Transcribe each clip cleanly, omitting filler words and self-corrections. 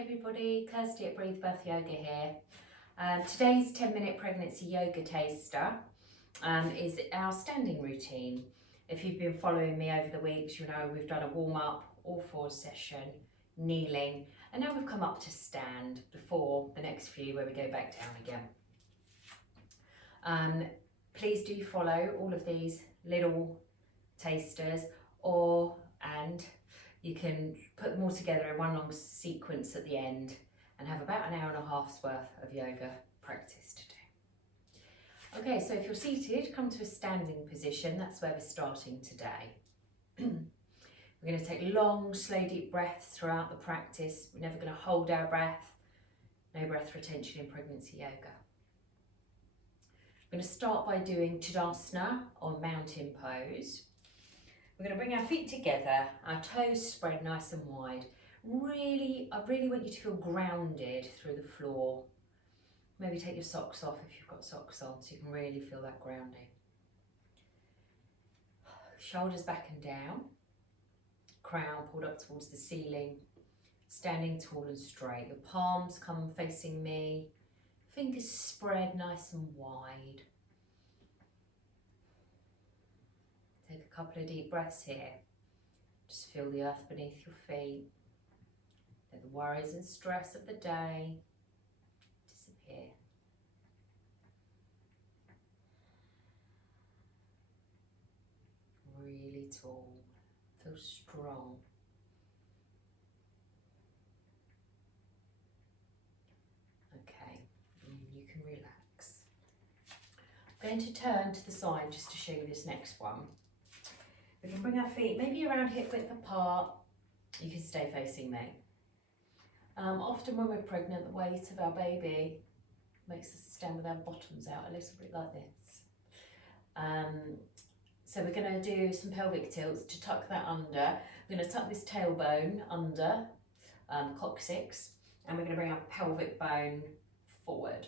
everybody, Kirsty at Breathe Birth Yoga here. Today's 10-minute pregnancy yoga taster is our standing routine. If you've been following me over the weeks, you know we've done a warm-up, all fours session, kneeling, and now we've come up to stand before the next few where we go back down again. Please do follow all of these little tasters and you can put them all together in one long sequence at the end and have about an hour and a half's worth of yoga practice to do. Okay, so if you're seated, come to a standing position. That's where we're starting today. We're going to take long, slow, deep breaths throughout the practice. We're never going to hold our breath. No breath retention in pregnancy yoga. We're going to start by doing Tadasana or mountain pose. We're going to bring our feet together, our toes spread nice and wide. I really want you to feel grounded through the floor. Maybe take your socks off if you've got socks on so you can really feel that grounding. Shoulders back and down. Crown pulled up towards the ceiling. Standing tall and straight. Your palms come facing me. Fingers spread nice and wide. Take a couple of deep breaths here. Just feel the earth beneath your feet. Let the worries and stress of the day disappear. Really tall. Feel strong. Okay, and you can relax. I'm going to turn to the side just to show you this next one. We can bring our feet maybe around hip width apart. You can stay facing me. Often when we're pregnant, the weight of our baby makes us stand with our bottoms out a little bit like this. So we're going to do some pelvic tilts to tuck that under. We're going to tuck this tailbone under, coccyx, and we're going to bring our pelvic bone forward.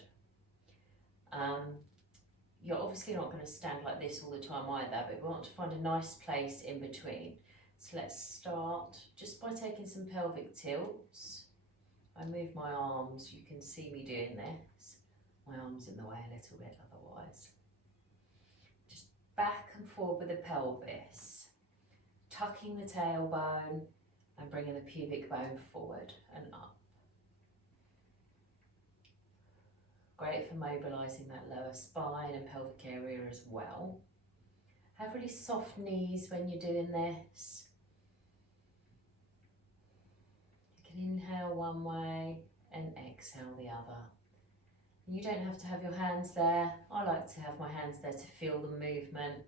You're obviously not going to stand like this all the time either, but we want to find a nice place in between. So let's start just by taking some pelvic tilts. I move my arms, you can see me doing this. My arm's in the way a little bit otherwise. Just back and forward with the pelvis, tucking the tailbone and bringing the pubic bone forward and up. Great for mobilising that lower spine and pelvic area as well. Have really soft knees when you're doing this. You can inhale one way and exhale the other. You don't have to have your hands there. I like to have my hands there to feel the movement.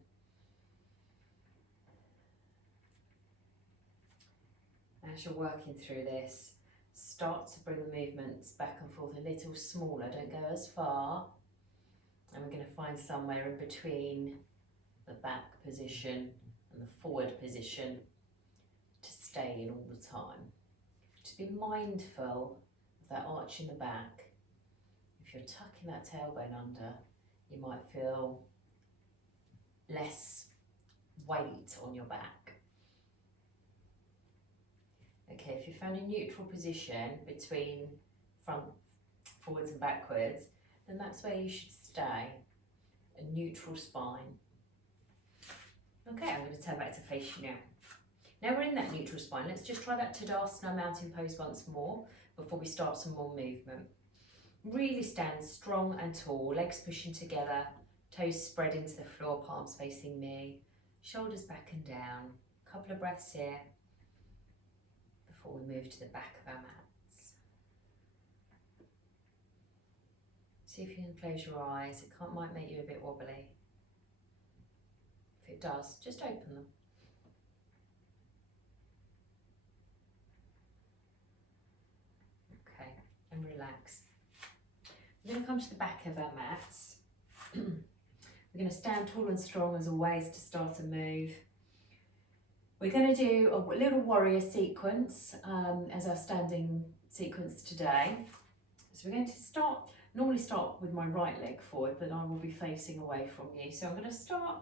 As you're working through this, start to bring the movements back and forth a little smaller, don't go as far. And we're going to find somewhere in between the back position and the forward position to stay in all the time. Just be mindful of that arch in the back. If you're tucking that tailbone under, you might feel less weight on your back. Okay, if you found a neutral position between forwards and backwards, then that's where you should stay, a neutral spine. Okay, I'm going to turn back to face you now. Now we're in that neutral spine, let's just try that Tadasana mountain pose once more before we start some more movement. Really stand strong and tall, legs pushing together, toes spread into the floor, palms facing me, shoulders back and down. A couple of breaths here before we move to the back of our mats. See if you can close your eyes. It might make you a bit wobbly. If it does, just open them. Okay, and relax. We're going to come to the back of our mats. We're going to stand tall and strong as always to start a move. We're going to do a little warrior sequence as our standing sequence today. So we're going to normally start with my right leg forward, but I will be facing away from you. So I'm going to start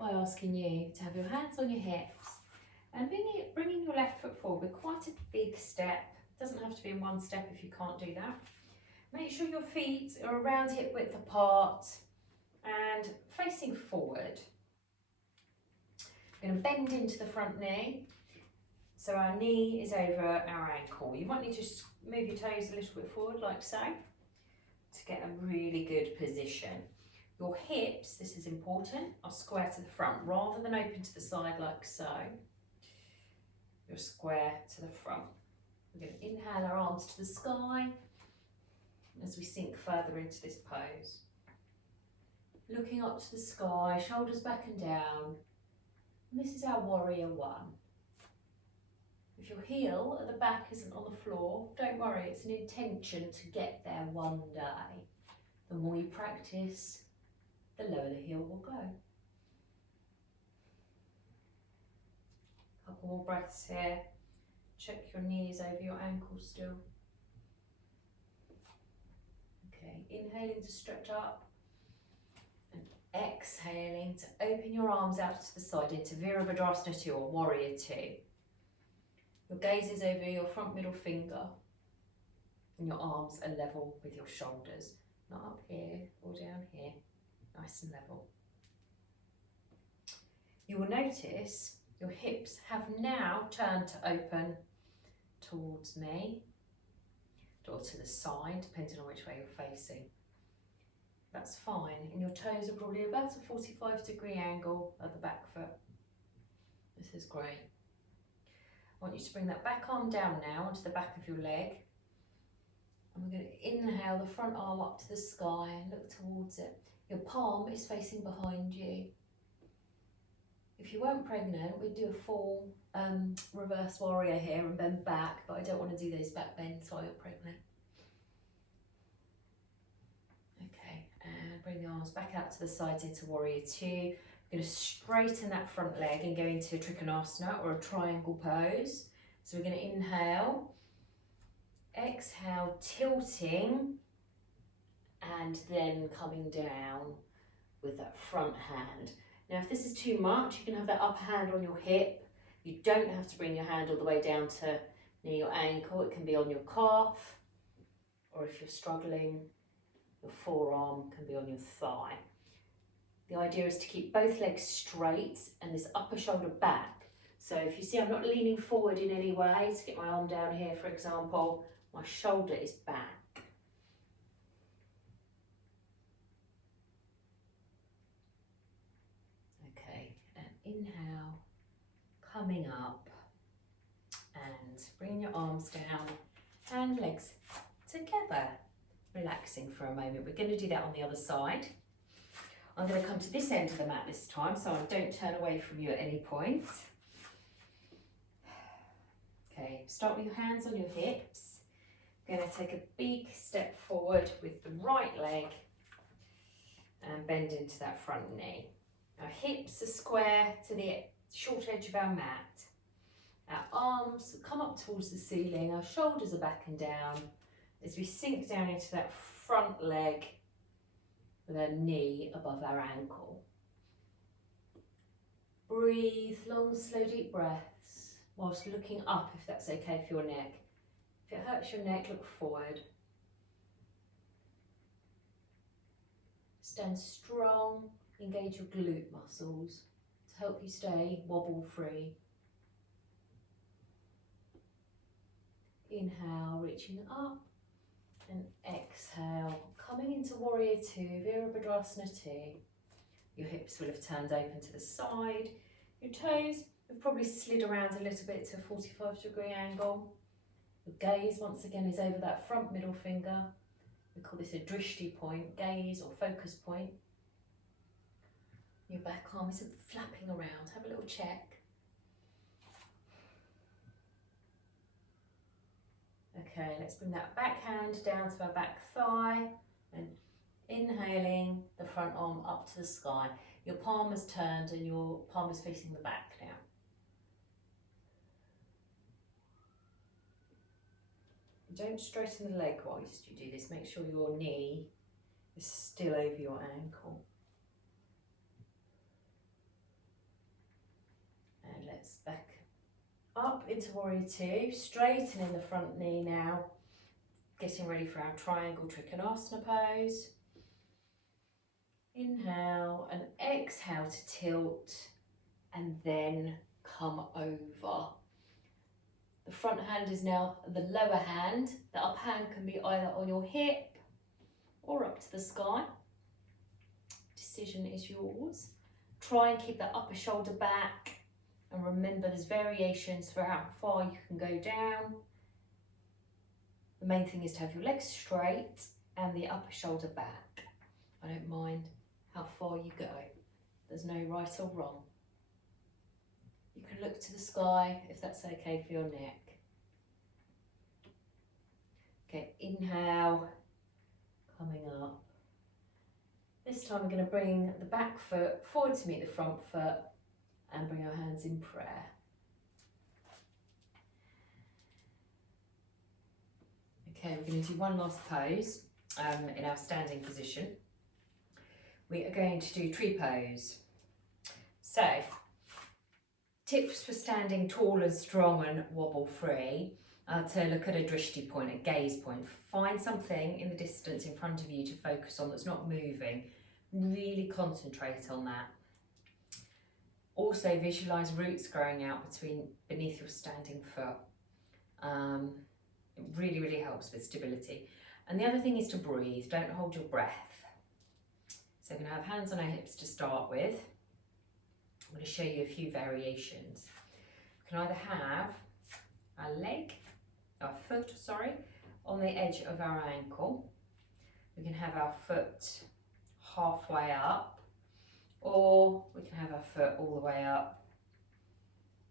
by asking you to have your hands on your hips and bringing your left foot forward with quite a big step. doesn't have to be in one step if you can't do that. Make sure your feet are around hip width apart and facing forward. We're going to bend into the front knee. So our knee is over our ankle. You might need to just move your toes a little bit forward like so to get a really good position. Your hips, this is important, are square to the front rather than open to the side like so. You're square to the front. We're going to inhale our arms to the sky as we sink further into this pose. Looking up to the sky, shoulders back and down. And this is our warrior one. If your heel at the back isn't on the floor, don't worry, it's an intention to get there one day. The more you practice, the lower the heel will go. Couple more breaths here. Check your knees over your ankles still. Okay, inhaling to stretch up and exhaling to open your arms out to the side into Virabhadrasana 2 or Warrior 2. Your gaze is over your front middle finger and your arms are level with your shoulders. Not up here or down here, nice and level. You will notice your hips have now turned to open towards me or to the side, depending on which way you're facing. That's fine, and your toes are probably about a 45-degree angle at the back foot. This is great. I want you to bring that back arm down now onto the back of your leg. And we're going to inhale the front arm up to the sky and look towards it. Your palm is facing behind you. If you weren't pregnant, we'd do a full reverse warrior here and bend back, but I don't want to do those back bends while you're pregnant. Okay, and bring the arms back out to the sides into Warrior 2. We're going to straighten that front leg and go into a Trikonasana or a triangle pose. So we're going to inhale, exhale, tilting, and then coming down with that front hand. Now, if this is too much, you can have that upper hand on your hip. You don't have to bring your hand all the way down to near your ankle. It can be on your calf, or if you're struggling, your forearm can be on your thigh. The idea is to keep both legs straight and this upper shoulder back. So if you see I'm not leaning forward in any way to get my arm down here, for example, my shoulder is back. Okay, and inhale, coming up and bringing your arms down and legs together. Relaxing for a moment. We're going to do that on the other side. I'm going to come to this end of the mat this time, so I don't turn away from you at any point. Okay, start with your hands on your hips. I'm going to take a big step forward with the right leg and bend into that front knee. Our hips are square to the short edge of our mat. Our arms come up towards the ceiling, our shoulders are back and down as we sink down into that front leg with our knee above our ankle. Breathe long, slow, deep breaths whilst looking up if that's okay for your neck. If it hurts your neck, look forward. Stand strong, engage your glute muscles to help you stay wobble free. Inhale, reaching up, and exhale, coming into Warrior 2, Virabhadrasana 2. Your hips will have turned open to the side. Your toes have probably slid around a little bit to a 45-degree angle. Your gaze, once again, is over that front middle finger. We call this a drishti point, gaze or focus point. Your back arm isn't flapping around. Have a little check. Okay, let's bring that back hand down to our back thigh and inhaling the front arm up to the sky. Your palm has turned and your palm is facing the back now. Don't straighten the leg whilst you do this. Make sure your knee is still over your ankle. And let's back Up into warrior two, straightening the front knee now. Getting ready for our triangle trikonasana pose. Inhale and exhale to tilt and then come over. The front hand is now the lower hand. The upper hand can be either on your hip or up to the sky. Decision is yours. Try and keep that upper shoulder back. And remember, there's variations for how far you can go down. The main thing is to have your legs straight and the upper shoulder back. I don't mind how far you go. There's no right or wrong. You can look to the sky if that's okay for your neck. Okay, inhale, coming up. This time we're going to bring the back foot forward to meet the front foot and bring our hands in prayer. Okay, we're going to do one last pose in our standing position. We are going to do tree pose. So, tips for standing tall and strong and wobble free are to look at a drishti point, a gaze point. Find something in the distance in front of you to focus on that's not moving. Really concentrate on that. Also visualise roots growing out beneath your standing foot. It really, really helps with stability. And the other thing is to breathe, don't hold your breath. So we're going to have hands on our hips to start with. I'm going to show you a few variations. We can either have our foot on the edge of our ankle. We can have our foot halfway up, or we can have our foot all the way up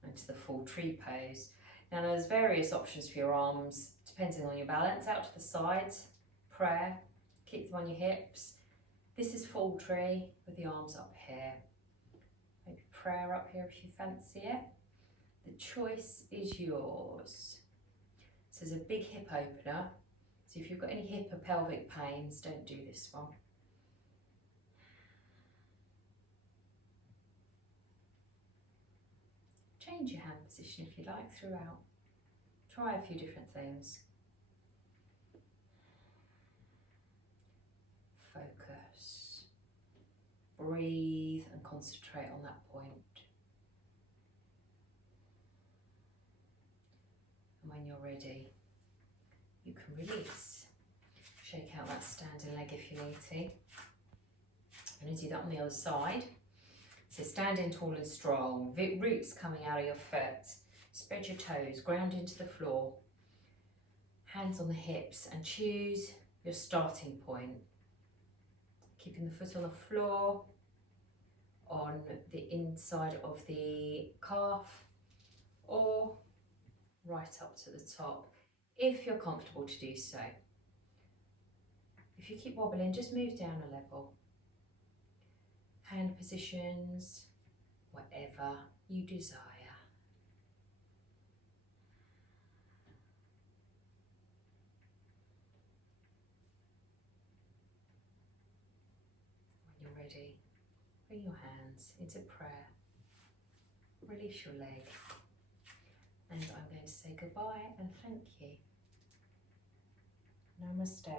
into the full tree pose. Now there's various options for your arms, depending on your balance. Out to the sides, prayer, keep them on your hips. This is full tree with the arms up here. Maybe prayer up here if you fancy it. The choice is yours. So there's a big hip opener. So if you've got any hip or pelvic pains, don't do this one. Change your hand position if you like throughout. Try a few different things. Focus. Breathe and concentrate on that point. And when you're ready, you can release. Shake out that standing leg if you need to. I'm going to do that on the other side. So standing tall and strong, roots coming out of your foot. Spread your toes, ground into the floor. Hands on the hips and choose your starting point. Keeping the foot on the floor, on the inside of the calf, or right up to the top, if you're comfortable to do so. If you keep wobbling, just move down a level. Hand positions, whatever you desire. When you're ready, bring your hands into prayer. Release your leg. And I'm going to say goodbye and thank you. Namaste.